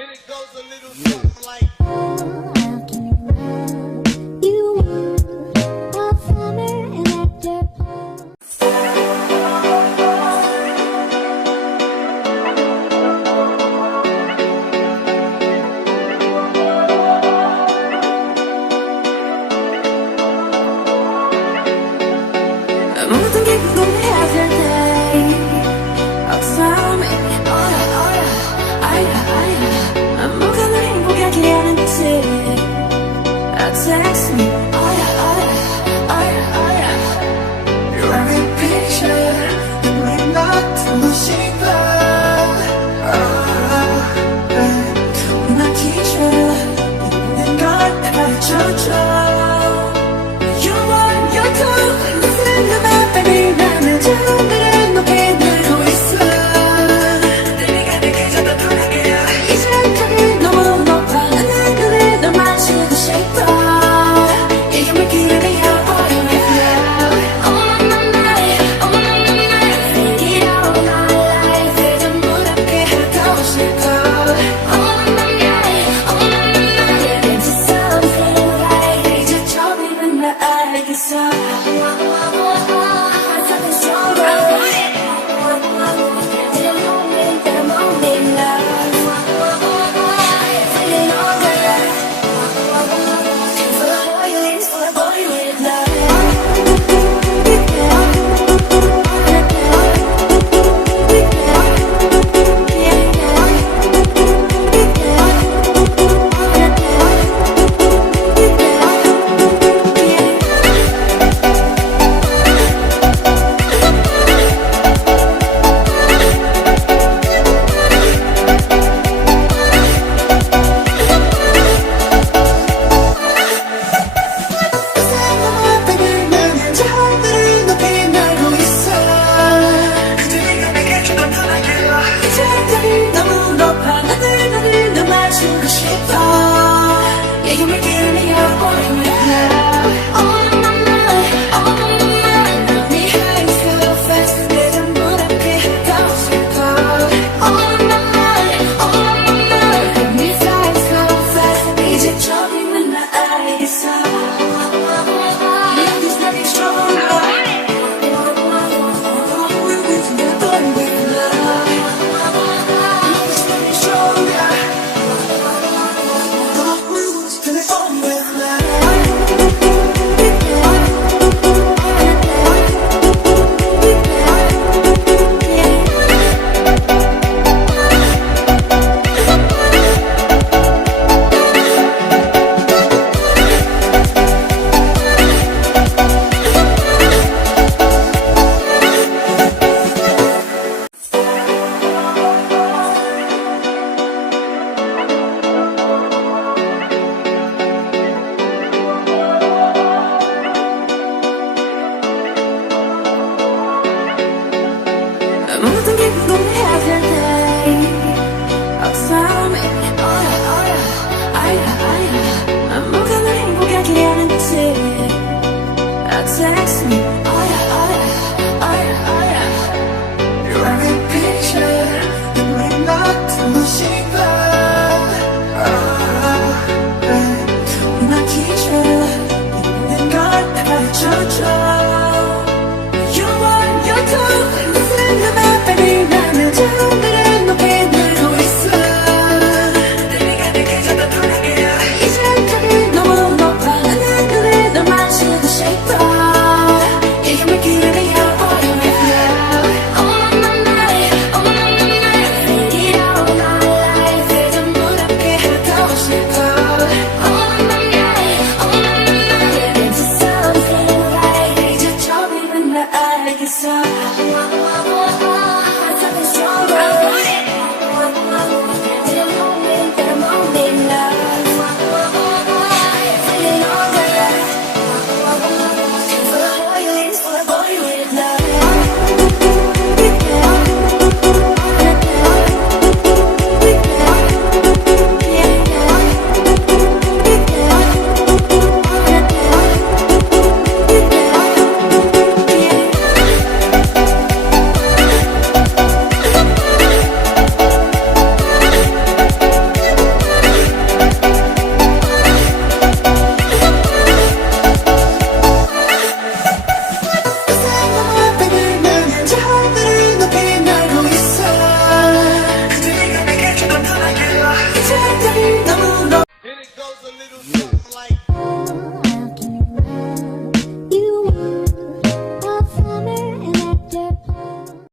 And it goes a little something like. 모든 게 궁금해하실 때 억삼에 아야 뭐가 널 행복하게 하는지 Text me You're a picture 눈물이 나타나 싶어 음악이죠 있는 걸 가르쳐줘 You are your good 무슨 맘 빨리 나는 저들을 높이 날고 있어 내가 내게 져도 돌아게 이제 저기 너무 높아 나는 눈을 널 마주치고 싶어 이게 왜 기회야 모든 게 궁금해하실 때 억삼에 아야 뭐가 널 행복하게 하는지 Text me